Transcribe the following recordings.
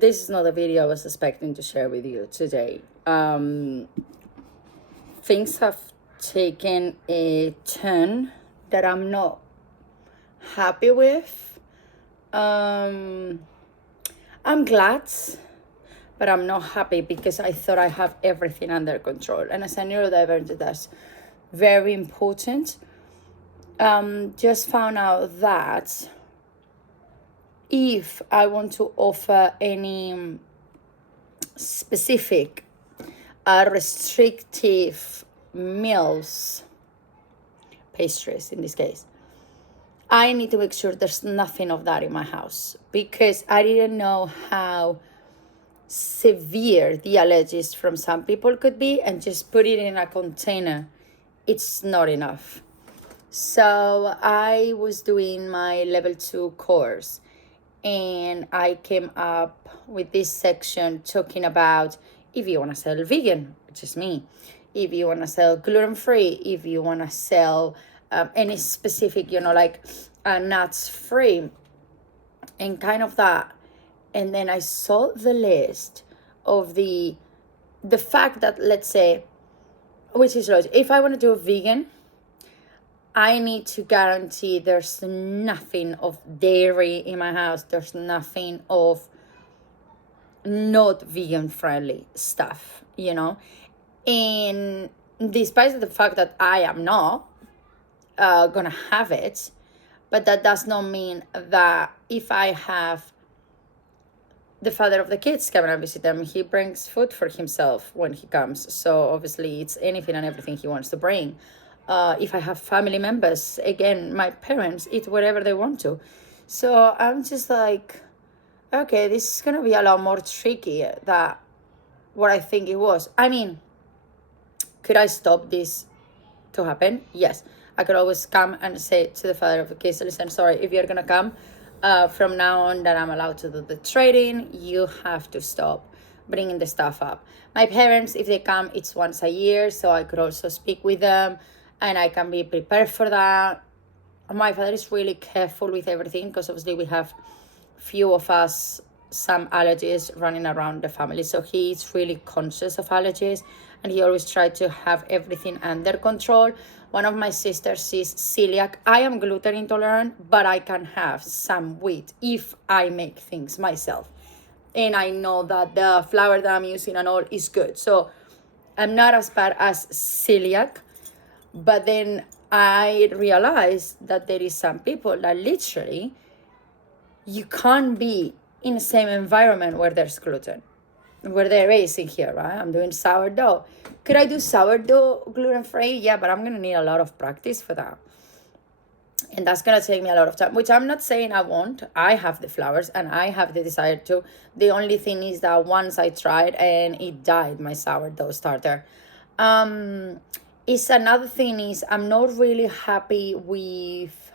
this is not a video I was expecting to share with you today. Things have taken a turn that I'm not happy with. I'm glad, but I'm not happy because I thought I have everything under control. And as a neurodivergent, that's very important. Just found out that if I want to offer any specific restrictive meals, pastries in this case, I need to make sure there's nothing of that in my house, because I didn't know how severe the allergies from some people could be, and just put it in a container, it's not enough. So I was doing my level 2 course, and I came up with this section talking about if you want to sell vegan, which is me, if you want to sell gluten-free, if you want to sell any specific, like nuts-free, and kind of that. And then I saw the list of the fact that, let's say, which is logical, if I want to do a vegan, I need to guarantee there's nothing of dairy in my house. There's nothing of not vegan friendly stuff, And despite the fact that I am not gonna have it, but that does not mean that if I have the father of the kids coming and visit them, he brings food for himself when he comes. So obviously it's anything and everything he wants to bring. If I have family members, again, my parents eat whatever they want to. So I'm just like, okay, this is going to be a lot more tricky than what I think it was. I mean, could I stop this to happen? Yes. I could always come and say to the father of the kids, listen, sorry, if you're going to come, from now on that I'm allowed to do the trading, you have to stop bringing the stuff up. My parents, if they come, it's once a year, so I could also speak with them, and I can be prepared for that. My father is really careful with everything, because obviously we have few of us some allergies running around the family, so he's really conscious of allergies, and he always tried to have everything under control. One of my sisters is celiac. I am gluten intolerant, but I can have some wheat if I make things myself, and I know that the flour that I'm using and all is good, so I'm not as bad as celiac. But then I realized that there is some people that literally you can't be in the same environment where there's gluten, where there is in here, right? I'm doing sourdough. Could I do sourdough gluten-free? Yeah, but I'm going to need a lot of practice for that. And that's going to take me a lot of time, which I'm not saying I won't. I have the flours and I have the desire to. The only thing is that once I tried and it died, my sourdough starter. It's another thing is I'm not really happy with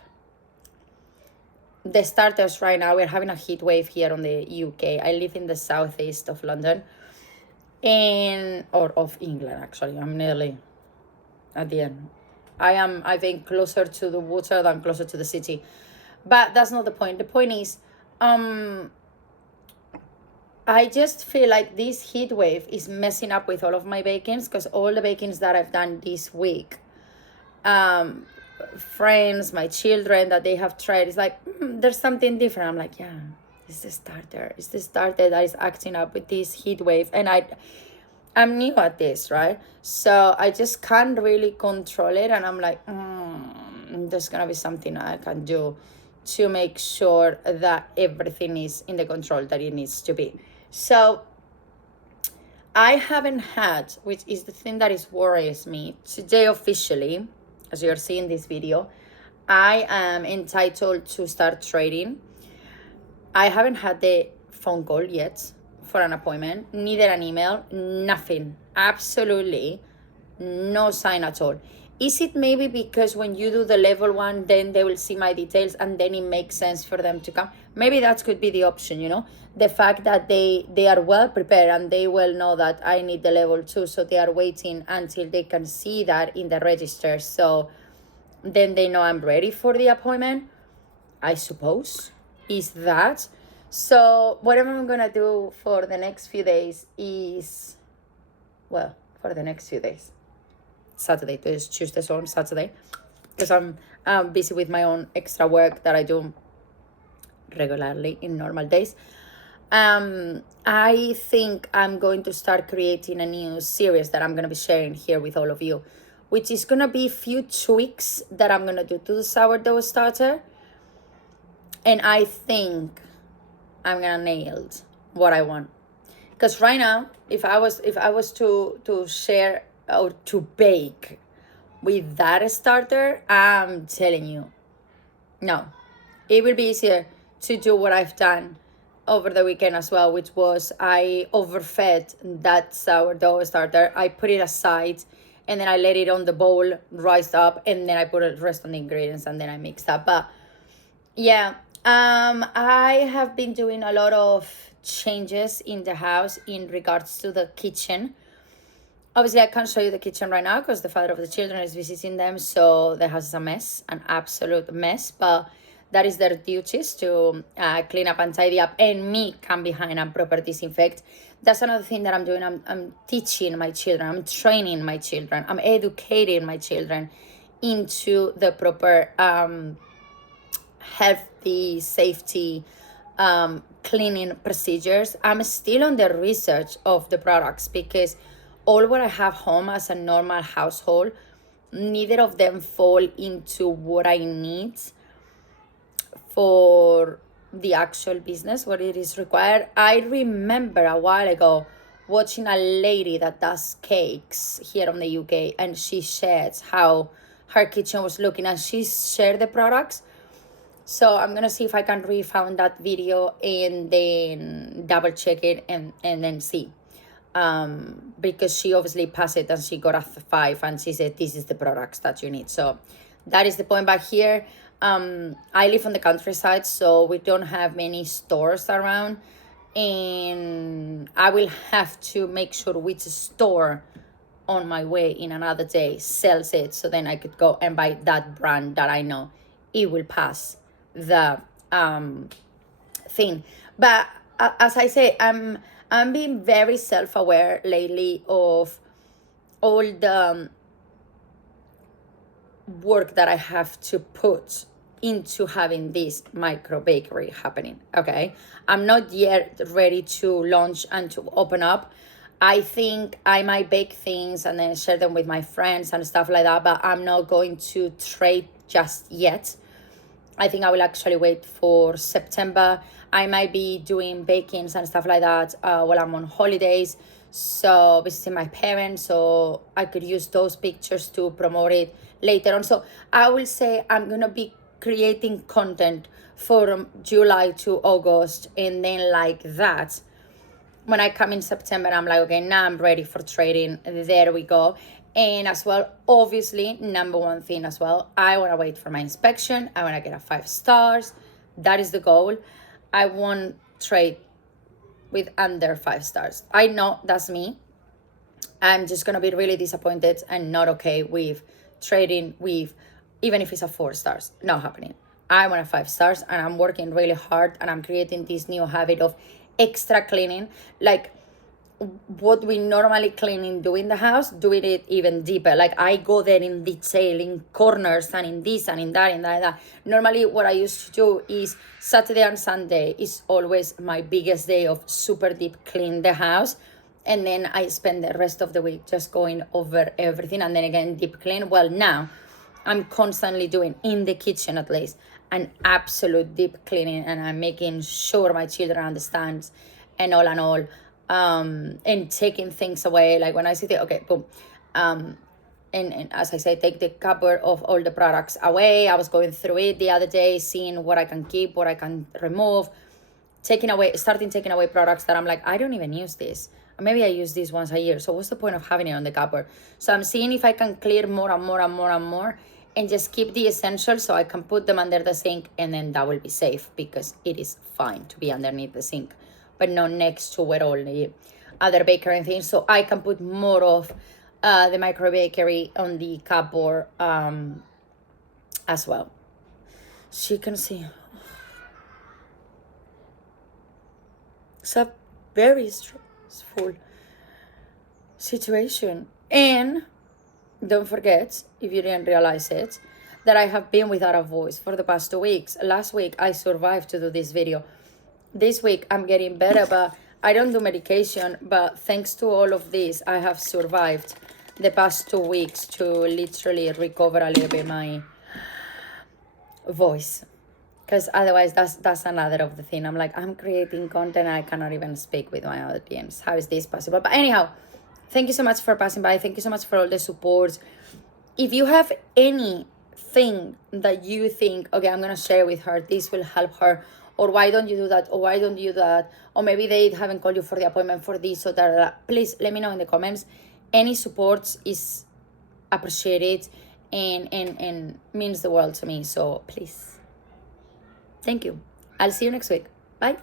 the starters right now. We're having a heat wave here on the UK. I live in the southeast of London, or of England, actually. I'm nearly at the end. I think, closer to the water than closer to the city. But that's not the point. The point is, I just feel like this heat wave is messing up with all of my bakings, because all the bakings that I've done this week, friends, my children that they have tried, it's like, there's something different. I'm like, yeah, it's the starter. It's the starter that is acting up with this heat wave. And I'm new at this, right? So I just can't really control it. And I'm like, there's going to be something I can do to make sure that everything is in the control that it needs to be. So I haven't had, which is the thing that worries me, today officially, as you're seeing this video, I am entitled to start trading. I haven't had the phone call yet for an appointment, neither an email, nothing, absolutely no sign at all. Is it maybe because when you do the level 1, then they will see my details and then it makes sense for them to come? Maybe that could be the option, the fact that they are well prepared and they will know that I need the level 2, so they are waiting until they can see that in the register, so then they know I'm ready for the appointment, I suppose, is that. So whatever I'm gonna do for the next few days is, well, for the next few days, Saturday, there's Tuesday, so on Saturday, because I'm busy with my own extra work that I do regularly in normal days. I think I'm going to start creating a new series that I'm going to be sharing here with all of you, which is going to be a few tweaks that I'm going to do to the sourdough starter. And I think I'm going to nail what I want. Because right now, if I was to share or to bake with that starter, I'm telling you, no, it will be easier to do what I've done over the weekend as well, which was I overfed that sourdough starter. I put it aside and then I let it on the bowl, rised up, and then I put the rest on the ingredients and then I mixed up. But yeah, I have been doing a lot of changes in the house in regards to the kitchen. Obviously, I can't show you the kitchen right now because the father of the children is visiting them, so the house is a mess, an absolute mess. But that is their duties to clean up and tidy up, and me come behind and proper disinfect. That's another thing that I'm doing. I'm teaching my children, I'm training my children, I'm educating my children into the proper healthy, safety, cleaning procedures. I'm still on the research of the products because all what I have home as a normal household, neither of them fall into what I need for the actual business, what it is required. I remember a while ago watching a lady that does cakes here in the UK, and she shared how her kitchen was looking and she shared the products. So I'm gonna see if I can refound that video and then double check it and then see. Because she obviously passed it and she got a 5 and she said this is the products that you need. So that is the point. Back here, I live on the countryside, so we don't have many stores around, and I will have to make sure which store on my way in another day sells it, so then I could go and buy that brand that I know it will pass the thing. But as I say, I'm being very self-aware lately of all the work that I have to put into having this micro bakery happening. Okay, I'm not yet ready to launch and to open up. I think I might bake things and then share them with my friends and stuff like that, but I'm not going to trade just yet. I think I will actually wait for September. I might be doing bakings and stuff like that while I'm on holidays, so visiting my parents, so I could use those pictures to promote it later on. So I will say I'm gonna be creating content from July to August, and then like that, when I come in September, I'm like, okay, now I'm ready for trading. There we go. And as well, obviously, number one thing as well, I want to wait for my inspection. I want to get a 5 stars. That is the goal. I won't trade with under 5 stars. I know that's me. I'm just going to be really disappointed and not okay with trading with, even if it's a 4 stars, not happening. I want a 5 stars, and I'm working really hard, and I'm creating this new habit of extra cleaning, like what we normally clean and do in the house, doing it even deeper. Like I go there in detail, in corners and in this and in that and that. Normally what I used to do is Saturday and Sunday is always my biggest day of super deep clean the house. And then I spend the rest of the week just going over everything and then again deep clean. Well, now I'm constantly doing, in the kitchen at least, an absolute deep cleaning, and I'm making sure my children understand and all. And taking things away, like when I see the, okay, boom, and as I say, take the cupboard of all the products away. I was going through it the other day, seeing what I can keep, what I can remove, starting taking away products that I'm like, I don't even use this. Maybe I use this once a year, so what's the point of having it on the cupboard? So I'm seeing if I can clear more and just keep the essentials so I can put them under the sink, and then that will be safe because it is fine to be underneath the sink, but not next to where all the other bakery and things. So I can put more of the micro bakery on the cupboard as well. So you can see. It's a very stressful situation. And don't forget, if you didn't realize it, that I have been without a voice for the past 2 weeks. Last week, I survived to do this video. This week, I'm getting better, but I don't do medication. But thanks to all of this, I have survived the past 2 weeks to literally recover a little bit my voice. Because otherwise, that's another of the thing. I'm like, I'm creating content, I cannot even speak with my audience. How is this possible? But anyhow, thank you so much for passing by. Thank you so much for all the support. If you have anything that you think, okay, I'm gonna share with her, this will help her, or why don't you do that, or why don't you do that, or maybe they haven't called you for the appointment for this or that, please let me know in the comments. Any support is appreciated and means the world to me. So please. Thank you. I'll see you next week. Bye.